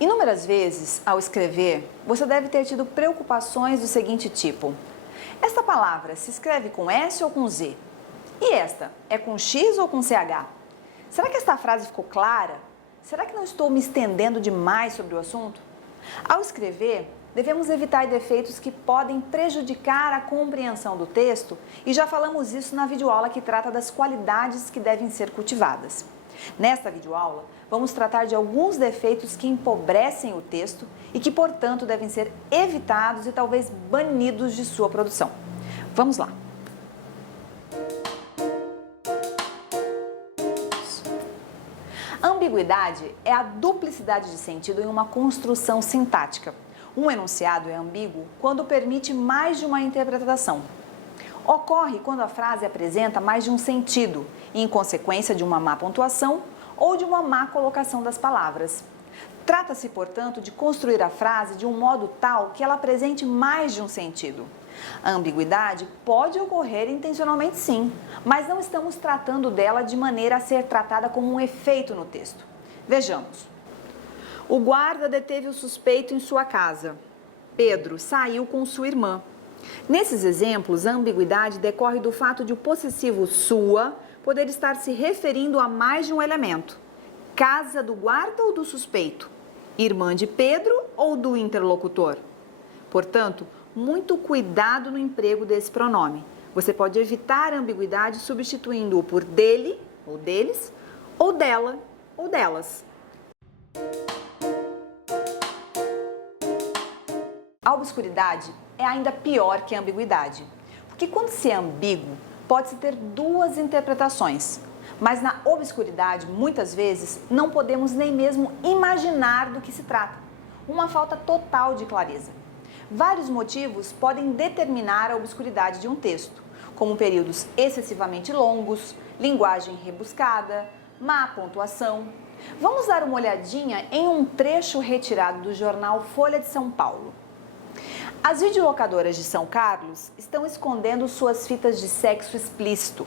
Inúmeras vezes, ao escrever, você deve ter tido preocupações do seguinte tipo: esta palavra se escreve com S ou com Z? E esta, é com X ou com CH? Será que esta frase ficou clara? Será que não estou me estendendo demais sobre o assunto? Ao escrever, devemos evitar defeitos que podem prejudicar a compreensão do texto e já falamos isso na videoaula que trata das qualidades que devem ser cultivadas. Nesta videoaula, vamos tratar de alguns defeitos que empobrecem o texto e que, portanto, devem ser evitados e talvez banidos de sua produção. Vamos lá! A ambiguidade é a duplicidade de sentido em uma construção sintática. Um enunciado é ambíguo quando permite mais de uma interpretação. Ocorre quando a frase apresenta mais de um sentido, em consequência de uma má pontuação ou de uma má colocação das palavras. Trata-se, portanto, de construir a frase de um modo tal que ela apresente mais de um sentido. A ambiguidade pode ocorrer intencionalmente sim, mas não estamos tratando dela de maneira a ser tratada como um efeito no texto. Vejamos. O guarda deteve o suspeito em sua casa. Pedro saiu com sua irmã. Nesses exemplos, a ambiguidade decorre do fato de o possessivo sua poder estar se referindo a mais de um elemento. Casa do guarda ou do suspeito? Irmã de Pedro ou do interlocutor? Portanto, muito cuidado no emprego desse pronome. Você pode evitar a ambiguidade substituindo-o por dele ou deles, ou dela ou delas. A obscuridade é ainda pior que a ambiguidade, porque quando se é ambíguo, pode-se ter duas interpretações, mas na obscuridade, muitas vezes, não podemos nem mesmo imaginar do que se trata. Uma falta total de clareza. Vários motivos podem determinar a obscuridade de um texto, como períodos excessivamente longos, linguagem rebuscada, má pontuação. Vamos dar uma olhadinha em um trecho retirado do jornal Folha de São Paulo. As videolocadoras de São Carlos estão escondendo suas fitas de sexo explícito.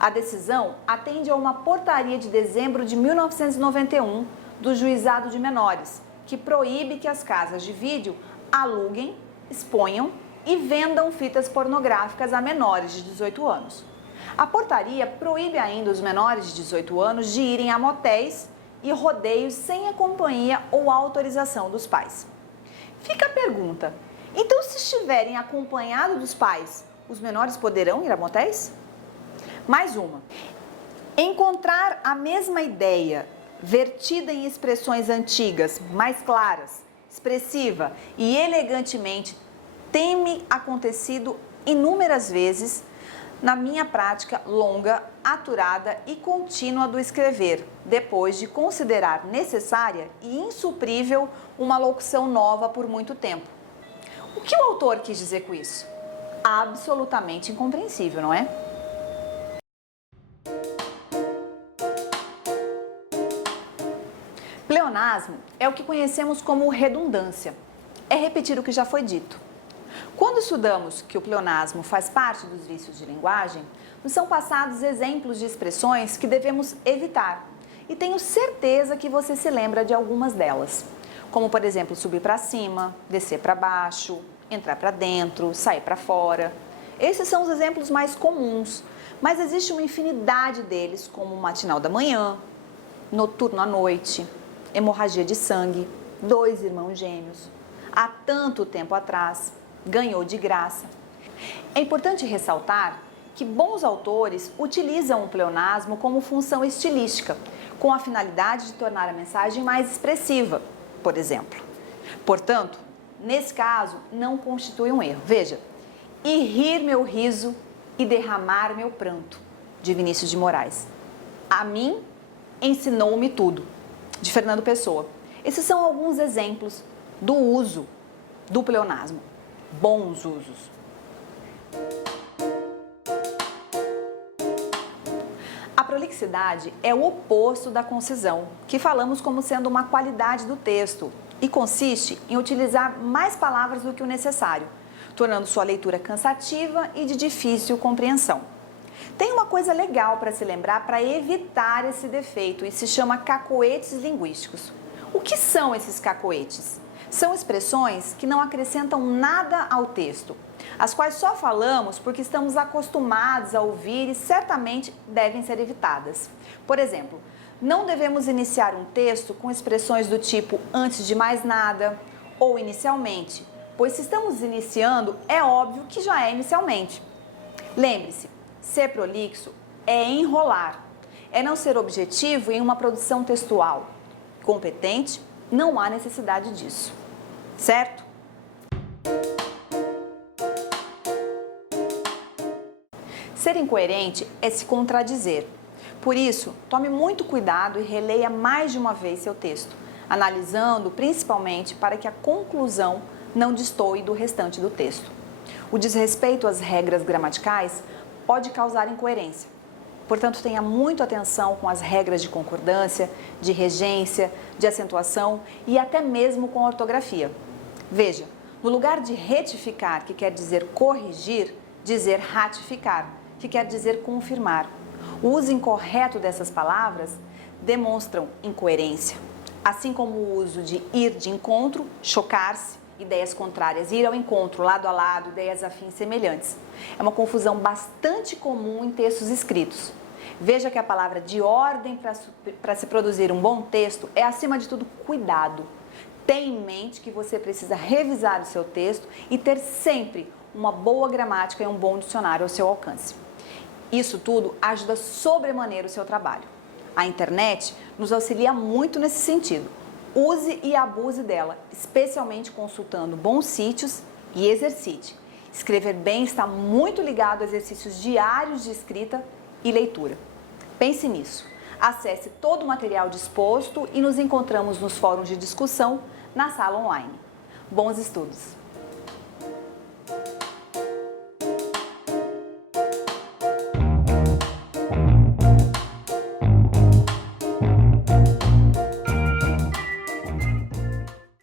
A decisão atende a uma portaria de dezembro de 1991 do Juizado de Menores, que proíbe que as casas de vídeo aluguem, exponham e vendam fitas pornográficas a menores de 18 anos. A portaria proíbe ainda os menores de 18 anos de irem a motéis e rodeios sem a companhia ou autorização dos pais. Fica a pergunta: então, se estiverem acompanhados dos pais, os menores poderão ir a motéis? Mais uma. Encontrar a mesma ideia vertida em expressões antigas, mais claras, expressiva e elegantemente tem-me acontecido inúmeras vezes na minha prática longa, aturada e contínua do escrever, depois de considerar necessária e insuprível uma locução nova por muito tempo. O que o autor quis dizer com isso? Absolutamente incompreensível, não é? Pleonasmo é o que conhecemos como redundância. É repetir o que já foi dito. Quando estudamos que o pleonasmo faz parte dos vícios de linguagem, nos são passados exemplos de expressões que devemos evitar. E tenho certeza que você se lembra de algumas delas. Como, por exemplo, subir para cima, descer para baixo, entrar para dentro, sair para fora. Esses são os exemplos mais comuns, mas existe uma infinidade deles, como matinal da manhã, noturno à noite, hemorragia de sangue, dois irmãos gêmeos, há tanto tempo atrás, ganhou de graça. É importante ressaltar que bons autores utilizam o pleonasmo como função estilística, com a finalidade de tornar a mensagem mais expressiva, por exemplo. Portanto, nesse caso, não constitui um erro. Veja, e rir meu riso e derramar meu pranto, de Vinícius de Moraes. A mim ensinou-me tudo, de Fernando Pessoa. Esses são alguns exemplos do uso do pleonasmo. Bons usos. A prolixidade é o oposto da concisão, que falamos como sendo uma qualidade do texto, e consiste em utilizar mais palavras do que o necessário, tornando sua leitura cansativa e de difícil compreensão. Tem uma coisa legal para se lembrar para evitar esse defeito e se chama cacoetes linguísticos. O que são esses cacoetes? São expressões que não acrescentam nada ao texto, as quais só falamos porque estamos acostumados a ouvir e certamente devem ser evitadas. Por exemplo, não devemos iniciar um texto com expressões do tipo antes de mais nada ou inicialmente, pois se estamos iniciando, é óbvio que já é inicialmente. Lembre-se, ser prolixo é enrolar, é não ser objetivo em uma produção textual. Competente, não há necessidade disso, certo? Ser incoerente é se contradizer. Por isso, tome muito cuidado e releia mais de uma vez seu texto, analisando principalmente para que a conclusão não destoe do restante do texto. O desrespeito às regras gramaticais pode causar incoerência. Portanto, tenha muito atenção com as regras de concordância, de regência, de acentuação e até mesmo com a ortografia. Veja, no lugar de retificar, que quer dizer corrigir, dizer ratificar, que quer dizer confirmar. O uso incorreto dessas palavras demonstram incoerência, assim como o uso de ir de encontro, chocar-se, ideias contrárias, ir ao encontro, lado a lado, ideias afins semelhantes. É uma confusão bastante comum em textos escritos. Veja que a palavra de ordem para se produzir um bom texto é, acima de tudo, cuidado. Tenha em mente que você precisa revisar o seu texto e ter sempre uma boa gramática e um bom dicionário ao seu alcance. Isso tudo ajuda sobremaneira o seu trabalho. A internet nos auxilia muito nesse sentido. Use e abuse dela, especialmente consultando bons sítios e exercite. Escrever bem está muito ligado a exercícios diários de escrita e leitura. Pense nisso. Acesse todo o material disposto e nos encontramos nos fóruns de discussão na sala online. Bons estudos!